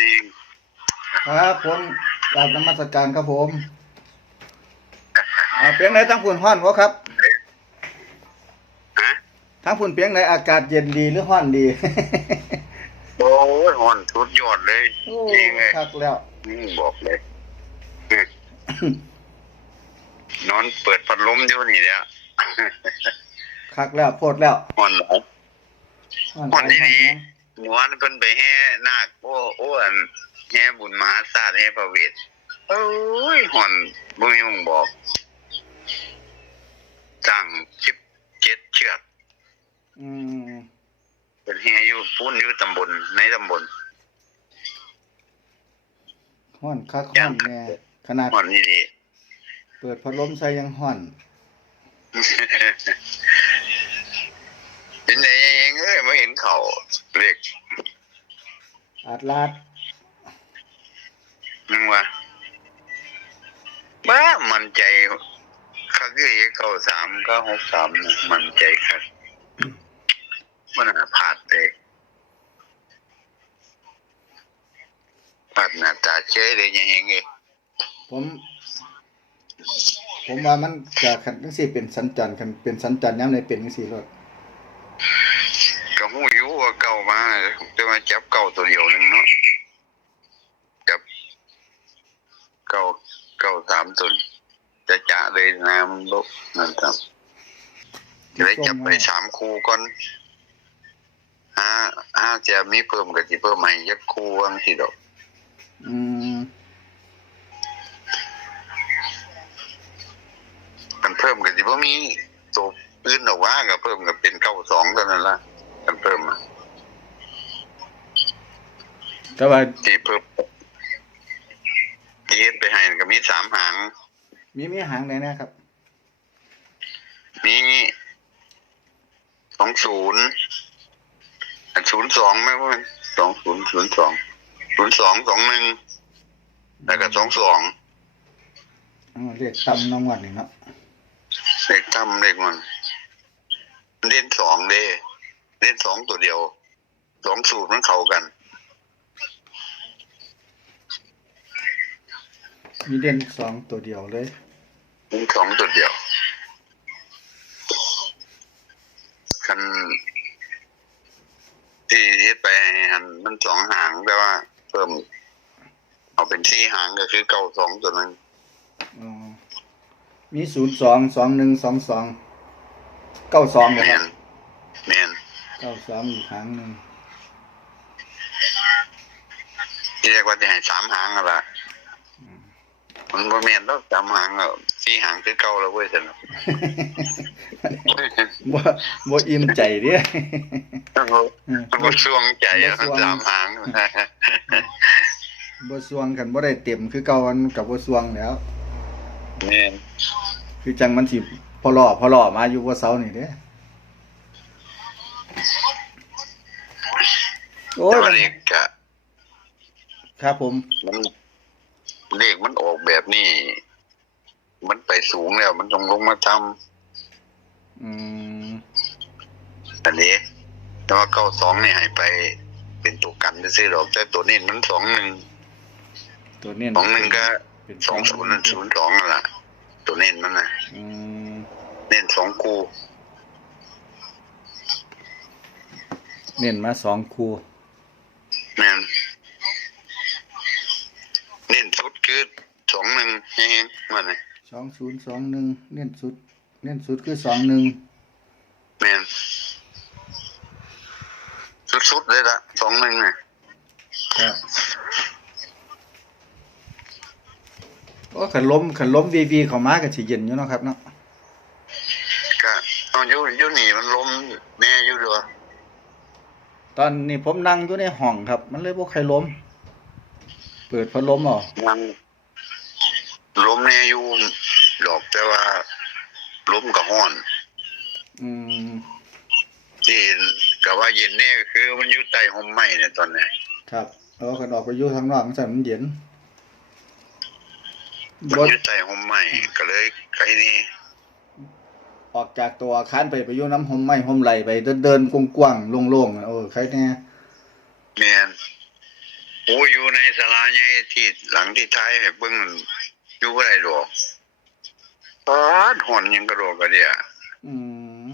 เองครับผมกราบนมัสการครับผมอ่าเปียงไหนทั้งฝุ่นห้อนวะครับฮะทั้งฝุ่นเปียงไหนอากาศเย็นดีหรือห้อนดี โอ้ยหอนสุดยอดเลยโอ้จริงเลยคักแล้วอืมบอกเลยนอนเปิดพัดลมอยู่นี่แหล้วคักแล้วโพดแล้วหอนหลายห้อนห้อนหลายดี ห้อนหนวนเพิ่นไปแห่นาคโอ้โอ้อันแห่บุญมหาศาสตร์แห่พระเวทโอ้ยหอนบ่มีมึงบอกจังสิบเจ็ดเชือกอืมเป็นแห่อยู่ปุ้นอยู่ตำบลในตำบลห้อนคักห้อนแน่ขนาดหอนนี่ดีเปิดพัดลมใส่ยังห้อนเป็นไงเองเอ้ยไม่เห็นเขาเรียก อาดลาดนึงว่าบ้ามันใจคักเอ้ยเก้าสามเก้าหกสามน่ะมันใจคักมันน่ะพลาดเลยพลาดหน้าตาเฉยเลยยังเองเอ้ยผม ผมว่ามันจะคันจังซี่เป็นสัญจรคันเป็นสัญจรยามใดเป็นจังซี่รถ ก็หูอยู่ว่าเก่ามาจะมาจับเก่าตัวเดียวนึงเนาะจับเก่าเก่าสามตัวจะจะเลยน้ำลบนั่นครับจะได้จับไปสามคู่ก่อนห้าห้าจะมีเพิ่มกับที่เพิ่มใหม่ยักคู่วังสิดอก อืมมันเพิ่มกับที่ว่ามีตัวอื่นหรอกว่ากับเพิ่มกับเป็นเก้าสองเท่านั้นละมัน เพิ่มมาแต่ว่าที่เพิ่มที่เฮ็ดไปให้ก็มีสามหาง มีมีหางไหนแน่ครับ มีสองศูนย์ศูนย์สองไหมว่าสองศูนย์ศูนย์สองศูนย์สองสองหนึ่งแล้วก็สองสองอ๋อเรียกตำน้องวันนี่เนาะเด็กทำเด็กมันเล่นสองเด้ เล่นสองตัวเดียวสองสูตรมันเข้ากัน มีเด่นสองตัวเดียวเลยเล่นสองตัวเดียวคันที่เฮ็ดไปหันมันสองหางแต่ว่า เพิ่ม เอาเป็นสี่หางก็คือเก้าสองตัวนึงอ๋อมีศูนย์สองสองหนึ่งสองสองเก้าสองเลยแมครับนแมน เก้าสองอีกครั้งหนึ่งที่เรียกว่าจะให้สามหางอะล่ะมันบ่แม่นแล้วสามหางอะสี่หางคือเก่าแล้วเว้ยซั่นน่ะบ่บ่อิ่มใจเด้อืมบ่ช่วงใจอะบ่ช่วงสามหางบ่สวงกันบ่ได้เต็มคือเก่ามันกับบ่สวงแล้วแม่นคือจังมันสิพอล่อพอล่อมาอยู่บ่เซานี่เด้ โอ้ยแต่ว่าเลขก็ครับผม มันเลขมันออกแบบนี้ มันไปสูงแล้ว มันต้องลงมาทำอืมอันนี้ แต่ว่าเก้าสองนี่ให้ไป เป็นตัวกันซื่อๆหรอกแต่ตัวนี้มันสองหนึ่งตัวเน้นสองหนึ่งก็เป็นสองศูนย์นั่นศูนย์สองนั่นแหละตัวเน้นมันนะอืมเน้นสองคู่ เน้นมาสองคู่แม่นเน้นสุดคือสองหนึ่งเองมันนี่สองศูนย์สองหนึ่งเน้นสุด เน้นสุดคือสองหนึ่งแม่นสุดๆเลยละสองหนึ่งน่ะครับโอ้ขันล้มขันล้มวีวีเข้ามาก็สิเย็นอยู่เนาะครับเนาะก็เอาอยู่อยู่นี่มันล้มแน่อยู่ด้วย ตอนนี้ผมนั่งอยู่ในห้องครับ มันเลยบ่ใครล้ม เปิดพัดลมเอะมันล้มแน่อยู่ดอกแต่ว่าล้มกับห้อน อืมที่กับว่าเย็นแน่ก็คือมันอยู่ใต้ห่มไม้เนี่ยตอนนี้ครับแล้วขันออกไปอยู่ข้างนอกมันจะมันเย็นมันบ่อยู่ใต้ห่มไม้ก็เลยใครนี่ ออกจากตัวอาคารไปไปอยู่น้ำห่มไม้ห่มไหลไปเดินเดินกว้างๆโล่งๆอะโอ้ใครแน่แม่นโอ้อยู่ในศาลาใหญ่ที่หลังที่ท้ายให้เบิ่งนั่นอยู่บ่ได้ดอกปาดหอนยังกระโดดกระเดียอืม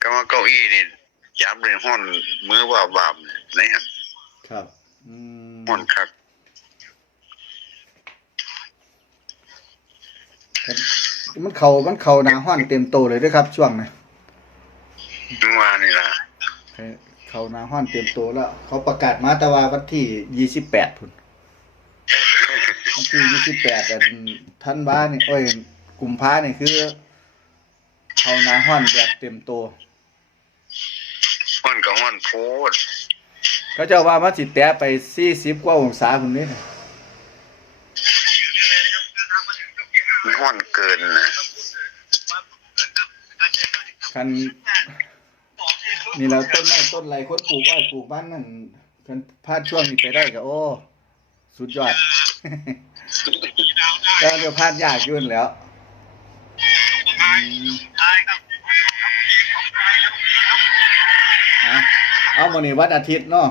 ก็ว่าเก้าอี้นี่จับเลยห้อนมือว่าบาบๆไหนฮะครับ อืมห้อนคักครับ มันเข้ามันเข้าหน้าห้อนเต็มโตเลยเด้อครับช่วงนี้นึกว่านี่ล่ะเข้าหน้าห้อนเต็มโตแล้ว เขาประกาศมาแต่ว่าวันที่ยี่สิบแปดพุ่นวันที่ยี่สิบแปดอันท่านว่านี่โอ้ยกุมภานี่คือเข้าหน้าห้อนแบบเต็มโตห้อนก็ห้อนโพดเขาเจ้าว่ามาสิแตะไปสี่สิบกว่าองศาพุ่นนี่มันห้อนเกินนะ คันนี่เราต้นไม้ต้นไรคนปลูกอ้อยปลูกบ้านนั่นคันพลาดช่วงนี้ไปได้ก็โอ้ สุดยอดก็เดี๋ยวพลาดยากอยุ่นนแหล้วอืมเอาเอาวันนี้วันอาทิตย์เนาะ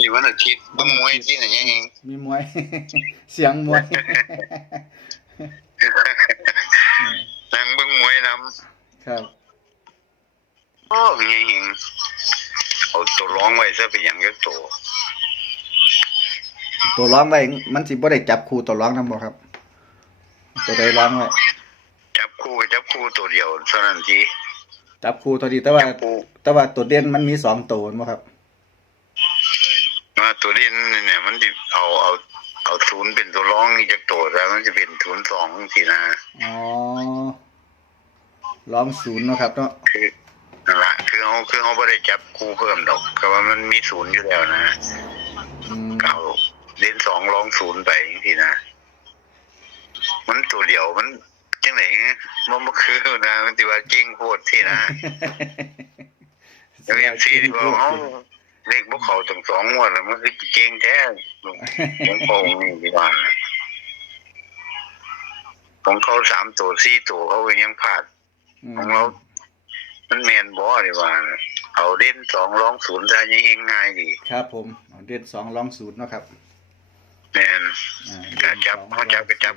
มีวันอาทิตย์เบิ่งมวยที่ไหนยังเองมีมวย เสียงมวยนั่งเบิ่งมวยนำ ครับโอ้ยยังเองเอาตัวร้องไว้ซะเป็นหยังก็ตัวตัวร้องไว้มันสิบ่ได้จับคู่ตัวร้องนำบ่ครับ ตัวใดร้องไว้จับคู่ก็จับคู่ตัวเดียวเท่านั้นทีจับคู่ตัวดีแต่ว่าจับคู่แต่ว่าตัวเด่นมันมีสองตัวบ่ครับว่าตัวนี้เนี่ยมันสิเอาเอาเอาศูนย์เป็นตัวร้องนี่จากตัวแล้วมันจะเป็นศูนย์สองทีนะอ๋อ ร้องศูนย์เนาะครับเนาะคือนั่นละคือเขาคือเขาไม่ได้จับคู่เพิ่มดอกก็ว่ามันมีศูนย์อยู่แล้วนะอืมเอาเล่นสองร้องศูนย์ไปทีนะมันตัวเดียวมันจังไหนมันบ่คือนะมันสิว่าเก่งโคตรที่นะแล้วเอ็มซีที่ว่าเขาเลขพวกเขาถึงสองงวดแล้วมันคือเก่งแท้ผมโกงนี่ดีกว่าของเขาสามตัวสี่ตัวเขาก็ยังพลาดอืม ของเรา มันแมนบอดีกว่า เอาเล่นสองร้องศูนย์ได้ยังง่ายดี ครับผมเอาเด่นสองร้องศูนย์เนาะครับแมนอ่าก็จับด่นสองเขาจับก็จับ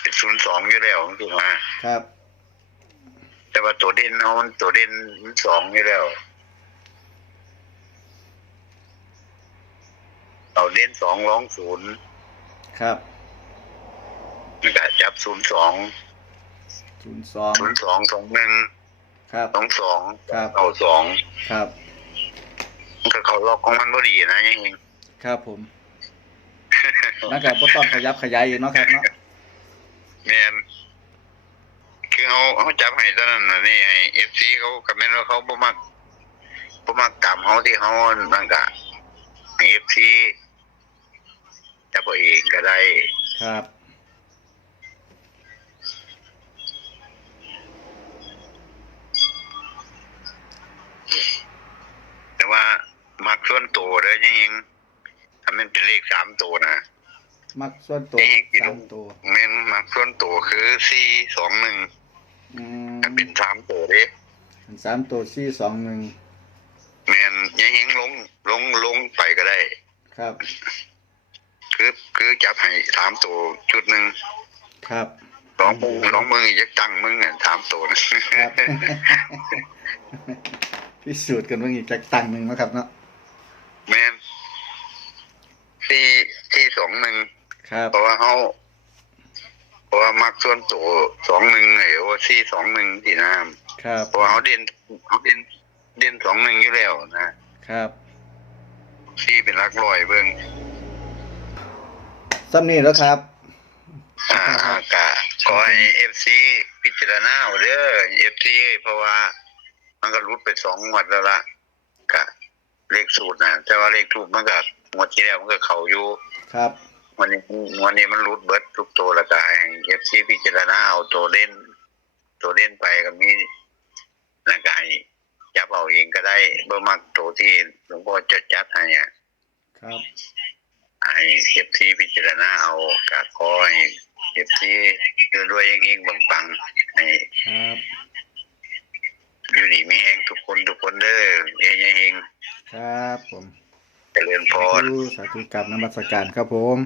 เป็นศูนย์สองอยู่แล้วถูกไหมครับ แต่ว่าตัวเด่นเขามันตัวเด่นมันสองอยู่แล้ว เอาเล่นสองร้องศูนย์ครับแล้วก็จับศูนย์สอง ศูนย์สองศูนย์สองสองหนึ่งครับ สองสองครับ เอาสองครับ มันก็เขาล็อกของมันพอดีนะยังไงครับผมนั่นก็บ่ต้องขยับขยายอีกเนาะครับเนาะแมนคือเขาเขาจับให้ตอนนั้นน่ะนี่ให้เอฟซีเขาคอมเมนต์ว่าเขาบ่มักบ่มักตามเขาที่เขานั่นกะให้เอฟซีจับเอาเองก็ได้ครับ แต่ว่ามัก ส่วนตัวเด้อยังยิงถ้ามันเป็นเลขสามตัวนะมักส่วนตัวเอ๊ะกี่สาลูมกตัวแม่นมักส่วนตัวคือสี่สองหนึ่งอืมถ้าเป็นสามตัวเด้สามตัวสี่สองหนึ่งแม่นยังยิงลงลงลงไปก็ได้ ครับ คือคือจับให้สามตัวชุดหนึ่งครับ สองมือสองมืออีกจะตั้งมึงเนี่ยสามตัวนะครับ พิสูจน์กันว่าอีกจักตังหนึ่งนะครับเนาะ แม่นที่ที่ส องหนึ่งครับเพราะว่าเขาเพราะว่ามักส่วนตัวสองหนึ่งไอ้ว่าที่สองหนึ่งที่น้ำครับเพราะว่าเขาเด่นเขาเด่นเด่นสองหนึ่งอยู่แล้วนะครับที่เป็นรักลอยเบิ้งซ้ำนี่แล้วครับอ่ากะขอให้เอฟซีพิจารณาเอาเด้อเอฟซีเพราะว่า มันก็รุดไปสองงวดแล้วล่ะกะ เลขสูตรนะแต่ว่าเลขถูกมันก็งวดที่แล้วมันก็เขาอยู่ครับวันนี้วันนี้มันรุดเบิดทุกตัวและกายเอฟซีพิจารณาเอาตัวเล่น ตัวเล่นไปกับนี้และกายจับเอาเองก็ได้เบ่มักตัวที่หลวงพ่อจะจัดให้อะครับให้เอฟซีพิจารณาเอากาขอให้เอฟซีรวยๆอย่างยิ่งบังปังๆให้ ครับ อยู่ดีมีแหงทุก คนทุกคนเด้อเองเองครับผมเจริญพรสาธุสาธุกับนมัสการครับผม